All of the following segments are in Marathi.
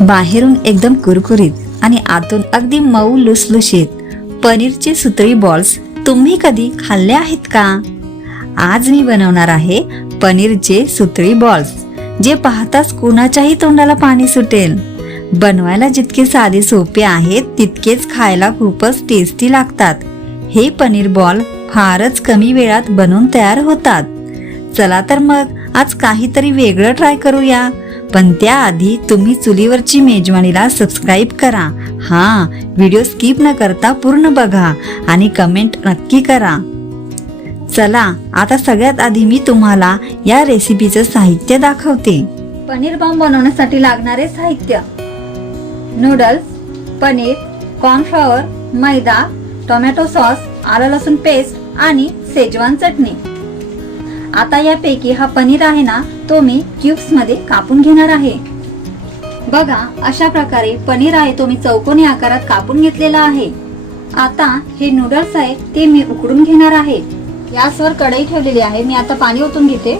बाहेरून एकदम कुरकुरीत आणि आतून अगदी मऊ लुसलुशीत पनीरचे सुतळी बॉल्स तुम्ही कधी खाल्ले आहेत का? आज मी बनवणार आहे पनीरचे सुतळी बॉल्स, जे पाहताच कुणाच्याही तोंडाला पाणी सुटेल. बनवायला जितके साधे सोपे आहेत तितकेच खायला खूपच टेस्टी लागतात. हे पनीर बॉल फारच कमी वेळात बनवून तयार होतात. चला तर मग आज काहीतरी वेगळं ट्राय करूया. पण त्याआधी तुम्ही चुलीवरची मेजवानीला सबस्क्राईब करा. व्हिडिओ स्किप न करता पूर्ण बघा आणि कमेंट नक्की करा. चला आता सगळ्यात आधी मी तुम्हाला या रेसिपीचं साहित्य दाखवते. पनीर बॉम्ब बनवण्यासाठी लागणारे साहित्य: नूडल्स, पनीर, कॉर्नफ्लॉवर, मैदा, टोमॅटो सॉस, आलं लसूण पेस्ट आणि शेजवान चटणी. आता यापैकी हा पनीर आहे ना, तो मी क्यूब्स मध्ये कापून घेणार आहे. बघा, अशा प्रकारे पनीर आहे तो मी चौकोनी आकारात कापून घेतलेला आहे. आता हे नूडल्स आहे ते मी उकडून घेणार आहे. गॅसवर कढई ठेवलेली आहे. मी आता पाणी ओतून घेते.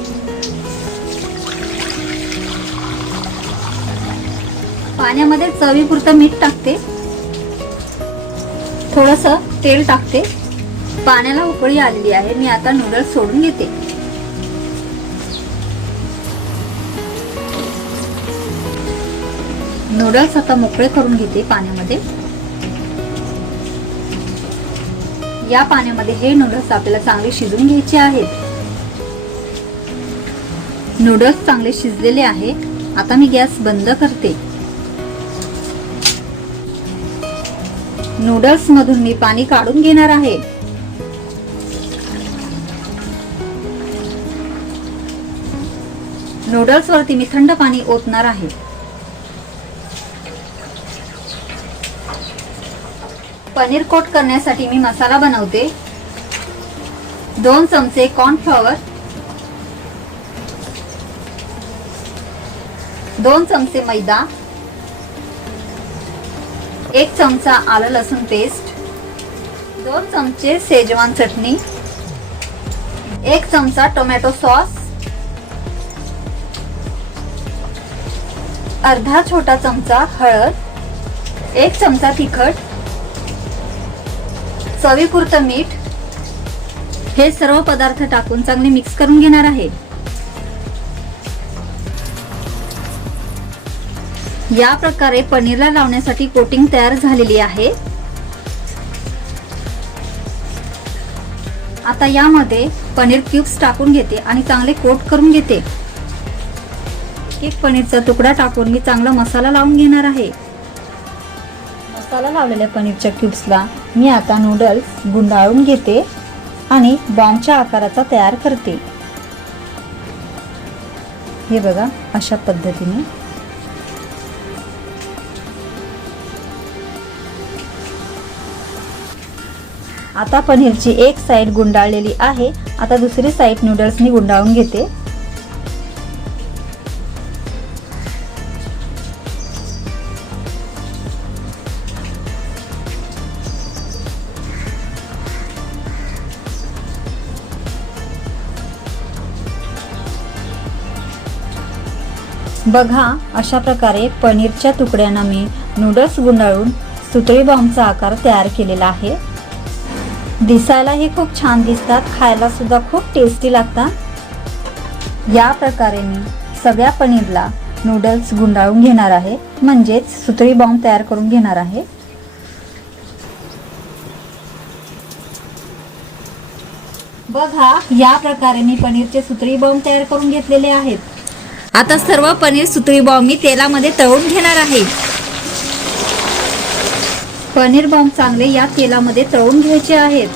पाण्यामध्ये चवीपुरतं मीठ टाकते, थोडस तेल टाकते. पाण्याला उकळी आलेली आहे. मी आता नूडल्स सोडून घेते. नूडल्स आता मोकळे करून घेते पाण्यामध्ये. या पाण्यामध्ये हे नूडल्स आपल्याला चांगले शिजवून घ्यायचे आहेत. नूडल्स चांगले शिजलेले आहे. आता मी गॅस बंद करते. नूडल्स मधून मी पाणी काढून घेणार आहे. नूडल्स वरती मी थंड पाणी ओतणार आहे. पनीर कोट करण्यासाठी मी मसाला बनवते. 2 चमचे कॉर्नफ्लॉवर, 2 चमचे मैदा, 1 चमचा आलं लसूण पेस्ट, 2 चमचे शेजवान चटणी, 1 चमचा टोमॅटो सॉस, अर्धा छोटा चमचा हळद, 1 चमचा तिखट, चवीपुरतं मीठ. हे सर्व पदार्थ टाकून चांगले मिक्स करून घेणार आहे. या प्रकारे पनीरला लावण्यासाठी कोटिंग तयार झालेली आहे. आता यामध्ये पनीर क्यूब्स टाकून घेते आणि चांगले कोट करून घेते. एक पनीरचा तुकडा टाकून मी चांगला मसाला लावून घेणार आहे. मसाला लावलेल्या पनीरच्या क्यूब्सला मी आता नूडल्स गुंडाळून घेते आणि बॉम्बच्या आकाराचा तयार करते. हे बघा, अशा पद्धतीने. आता पनीरची एक साइड गुंडाळलेली आहे. आता दुसरी साइड नूडल्सनी गुंडाळून घेते. बघा, अशा प्रकारे पनीरच्या तुकड्यांना मी नूडल्स गुंडाळून सुतळी बॉम्बचा आकार तयार केलेला आहे. दिसायला हे खूप छान दिसतात, खायला सुद्धा खूप टेस्टी लागतात. या प्रकारे मी सगळ्या पनीरला नूडल्स गुंडाळून घेणार आहे, म्हणजेच सुतळी बॉम्ब तयार करून घेणार आहे. बघा, या प्रकारे मी पनीरचे सुतळी बॉम्ब तयार करून घेतलेले आहेत. आता सर्व पनीर सुतळी बॉम्ब मी तेलामध्ये तळून घेणार आहे. पनीर बॉम्ब चांगले या तेलामध्ये तळून घ्यायचे आहेत.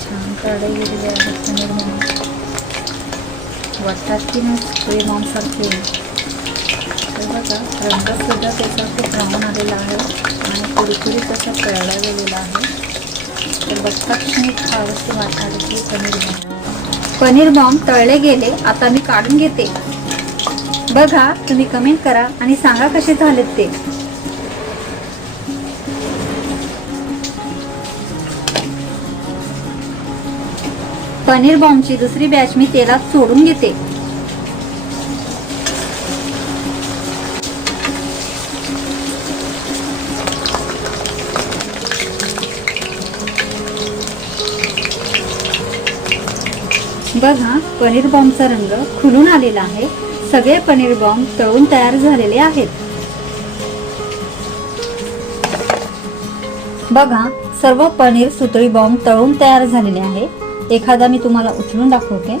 छान तळले गेलेले आहेत पनीर बॉम्ब. वाटतात की नाही सुतळी बॉम्ब सारखे. बघा, रंग सुद्धा त्याचा खूप ब्राऊन आलेला आहे आणि कुरकुरीत असा तळला गेलेला आहे. तर बघतात की खावंसे वाटतात की पनीर बॉम्ब. पनीर बॉम्ब तळले गेले. आता मी काढून घेते. बघा, तुम्ही कमेंट करा आणि सांगा कसे झालेत ते. पनीर बॉम्बची दुसरी बॅच मी तेलात सोडून घेते. बघा, पनीर बॉम्बचा रंग खुलून आलेला आहे. सगळे पनीर बॉम्ब तळून तयार झालेले आहेत. बघा, सर्व पनीर सुतळी बॉम्ब तळून तयार झालेले आहे. एखादा मी तुम्हाला उचलून दाखवते.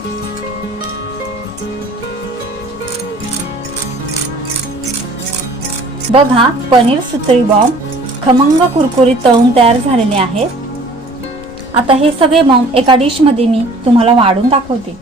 बघा, पनीर सुतळी बॉम्ब खमंग कुरकुरीत तळून तयार झालेले आहेत. आता हे सगळे बॉम्ब एका डिश मध्ये मी तुम्हाला वाढून दाखवते.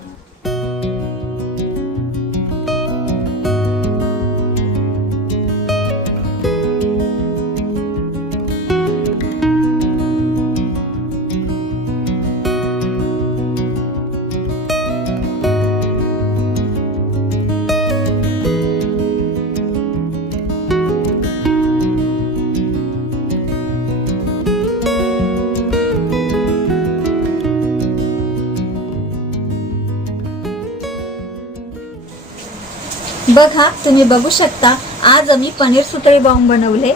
बघा, तुम्ही बघू शकता, आज आम्ही पनीर सुतळी बॉम्ब बनवले.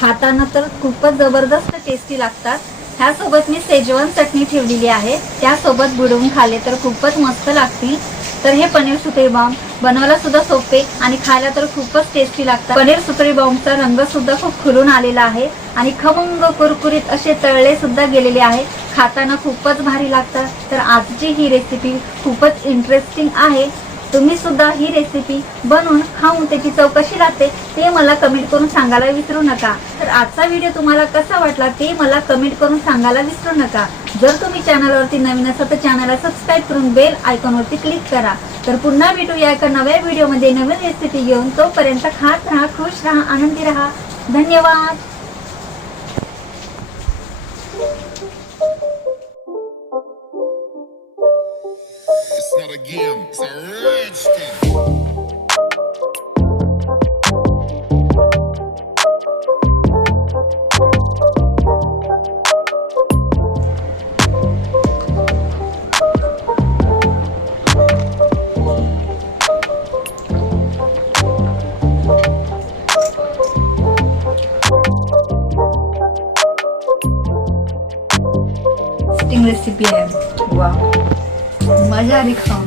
खाताना तर खूपच जबरदस्त टेस्टी लागतात. ह्यासोबत मी सेजवान चटणी ठेवलेली आहे, त्यासोबत बुडवून खाल्ले तर खूपच मस्त लागतील. तर हे पनीर सुतळी बॉम्ब बनवायला सुद्धा सोपे आणि खायला तर खूपच टेस्टी लागतात. पनीर सुतळी बॉम्बचा रंग सुद्धा खूप खुलून आलेला आहे आणि खमंग कुरकुरीत असे तळले सुद्धा गेलेले आहे. खाताना खूपच भारी लागतात. तर आजची ही रेसिपी खूपच इंटरेस्टिंग आहे. तुम्ही सुद्धा ही रेसिपी बनवून खाऊन त्याची चव कशी लागते ते मला कमेंट करून सांगायला विसरू नका. तर आजचा व्हिडिओ तुम्हाला कसा वाटला ते मला कमेंट करून सांगायला विसरू नका. जर तुम्ही चॅनलवरती नवीन असाल तर चॅनलला सबस्क्राईब करून बेल आयकॉनवरती क्लिक करा. तर पुन्हा भेटूया एका नव्या व्हिडिओमध्ये नवीन रेसिपी घेऊन. तोपर्यंत खात राहा, खुश राहा, आनंदी राहा. धन्यवाद. It's not a game, it's a rich thing. Recipe आहे. वा, मजा आली खाऊन.